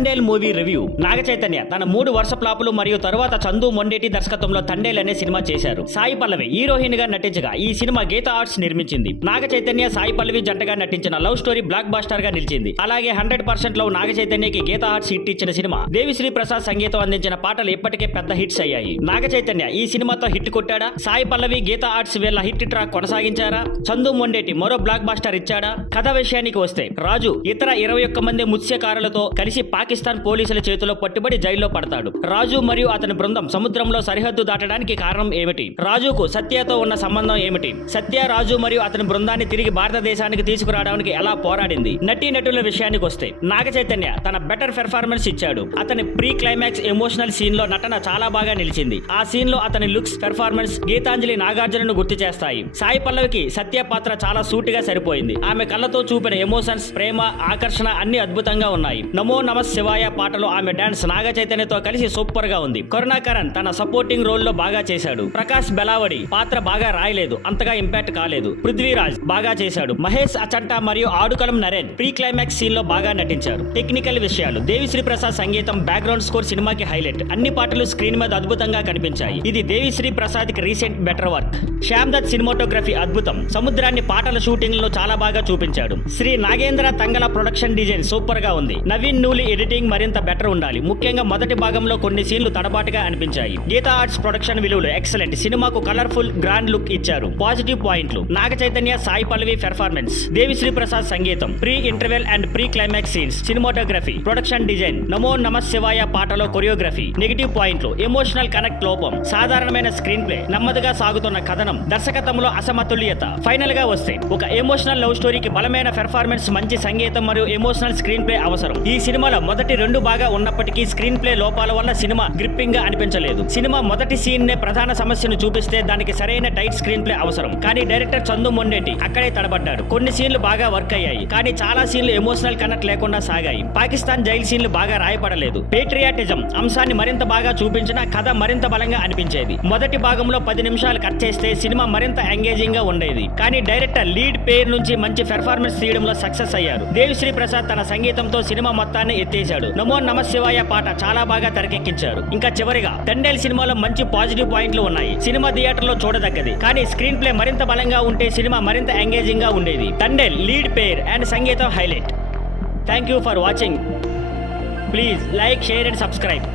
Thandel movie review. Naga Chaitanya తన 3 వరుస ఫ్లాపులు మరియు తరువాత చందు మొండేటి దర్శకత్వంలో తండేల్ అనే సినిమా చేశారు. సాయి పల్లవి హీరోయిన్ గా నటించగా ఈ సినిమా గీత ఆర్ట్స్ నిర్మించింది. నాగ చైతన్య సాయి పల్లవి జంటగా నటించిన లవ్ స్టోరీ బ్లాక్ బాస్టర్ గా నిలిచింది. అలాగే 100% లో నాగ చైతన్యకి గీత ఆర్ట్స్ హిట్ ఇచ్చిన సినిమా. దేవిశ్రీ ప్రసాద్ సంగీతం అందించిన పాటలు ఇప్పటికే పెద్ద హిట్స్ అయ్యాయి. నాగ చైతన్య ఈ సినిమాతో హిట్ కొట్టాడా? సాయి పల్లవి గీత ఆర్ట్స్ వీళ్ళ హిట్ ట్రాక్ కొనసాగించారా? చందు మొండేటి మరో బ్లాక్ బాస్టర్ ఇచ్చాడా? కథ విషయానికి వస్తే రాజు ఇతర 21 మంది మత్స్యకారులతో కలిసి పాకిస్తాన్ పోలీసుల చేతిలో పట్టుబడి జైల్లో పడతాడు. రాజు మరియు అతని బృందం సముద్రంలో సరిహద్దు దాటడానికి కారణం ఏమిటి? రాజుకు సత్యతో ఉన్న సంబంధం ఏమిటి? సత్య రాజు మరియు అతని బృందాన్ని తిరిగి భారతదేశానికి తీసుకురావడానికి ఎలా పోరాడింది? నటీనటుల విషయానికి వస్తే నాగ చైతన్య తన బెటర్ పెర్ఫార్మెన్స్ ఇచ్చాడు. అతని ప్రీ క్లైమాక్స్ ఎమోషనల్ సీన్ లో నటన చాలా బాగా నిలిచింది. ఆ సీన్ లో అతని లుక్స్, పెర్ఫార్మెన్స్ గీతాంజలి నాగార్జునను గుర్తు చేస్తాయి. సాయి పల్లవికి సత్య పాత్ర చాలా సూటిగా సరిపోయింది. ఆమె కళ్ళతో చూపిన ఎమోషన్స్, ప్రేమ, ఆకర్షణ అన్ని అద్భుతంగా ఉన్నాయి. నమో నమ శివాయ పాటలో ఆమె డాన్స్ నాగ చైతన్యతో కలిసి సూపర్ గా ఉంది. కరుణాకరన్ తన సపోర్టింగ్ రోల్ లో బాగా చేశాడు. ప్రకాష్ బెలావడి పాత్ర బాగా రాయలేదు, అంతగా ఇంపాక్ట్ కాలేదు. పృథ్వీరాజ్ బాగా చేశాడు. మహేష్ అచంటా మరియు Aadukalam Naren pre climax scene లో బాగా నటించారు. టెక్నికల్ విషయాలు దేవిశ్రీ ప్రసాద్ సంగీతం, బ్యాక్గ్రౌండ్ స్కోర్ సినిమాకి హైలైట్. అన్ని పాటలు స్క్రీన్ మీద అద్భుతంగా కనిపించాయి. ఇది దేవిశ్రీ ప్రసాద్ కి recent better work. Shyam Dutt cinematography అద్భుతం. సముద్రాన్ని పాటల షూటింగ్ లో చాలా బాగా చూపించాడు. Sri Nagendra Tangala production design super గా ఉంది. నవీన్ నూలి ఎడిటింగ్ మరింత బెటర్ ఉండాలి. ముఖ్యంగా మొదటి భాగంలో కొన్ని సీన్లు తడబాటుగా అనిపించాయి. గీతా ఆర్ట్స్ ప్రొడక్షన్ విలువలు ఎక్సలెంట్. సినిమాకు కలర్ఫుల్ గ్రాండ్ లుక్ ఇచ్చారు. పాజిటివ్ పాయింట్లు నాగ చైతన్య సాయి పల్లవి పెర్ఫార్మెన్స్, దేవిశ్రీ ప్రసాద్ సంగీతం, pre interval and pre climax scenes, cinematography, production design, నమో నమ శివాయ పాటలో కొరియోగ్రఫీ. నెగిటివ్ పాయింట్లు ఎమోషనల్ కనెక్ట్ లోపం, సాధారణమైన స్క్రీన్ ప్లే, నెమ్మదిగా సాగుతున్న కథనం, దర్శకత్వంలో అసమతుల్యత. ఫైనల్ గా వస్తే ఒక ఎమోషనల్ లవ్ స్టోరీకి బలమైన పెర్ఫార్మెన్స్, మంచి సంగీతం మరియు ఎమోషనల్ స్క్రీన్ ప్లే అవసరం. ఈ సినిమాలో మొదటి 2 బాగా ఉన్నప్పటికీ స్క్రీన్ ప్లే లోపాల వల్ల సినిమా గ్రిప్పింగ్ గా అనిపించలేదు. సినిమా మొదటి సీన్ నే ప్రధాన సమస్యను చూపిస్తే దానికి సరైన టైట్ స్క్రీన్ ప్లే అవసరం. కానీ డైరెక్టర్ చందు మొండేటి అక్కడే తడబడ్డాడు. కొన్ని సీన్లు బాగా వర్క్ అయ్యాయి, కానీ చాలా సీన్లు ఎమోషనల్ కనెక్ట్ లేకుండా సాగాయి. పాకిస్తాన్ జైలు సీన్లు బాగా రాయపడలేదు. పేట్రియాటిజం అంశాన్ని మరింత బాగా చూపించిన కథ మరింత బలంగా అనిపించేది. మొదటి భాగంలో 10 నిమిషాలు కట్ చేస్తే సినిమా మరింత ఎంగేజింగ్ గా ఉండేది. కానీ డైరెక్టర్ లీడ్ పేర్ నుంచి మంచి పెర్ఫార్మెన్స్ తీయడంలో సక్సెస్ అయ్యారు. దేవిశ్రీ ప్రసాద్ తన సంగీతంతో సినిమా మొత్తాన్ని ఎత్తేశాడు. నమో నమ శివాయ పాట చాలా బాగా తెరకెక్కించారు. ఇంకా చివరిగా తండేల్ సినిమాలో మంచి పాజిటివ్ పాయింట్లు ఉన్నాయి. సినిమా థియేటర్ లో చూడదగ్గది, కానీ స్క్రీన్ ప్లే మరింత బలంగా ఉంటే సినిమా మరింత ఎంగేజింగ్ గా ఉండేది. తండేల్ లీడ్ పేర్ అండ్ సంగీతం highlight. Thank you for watching. Please like, share and subscribe.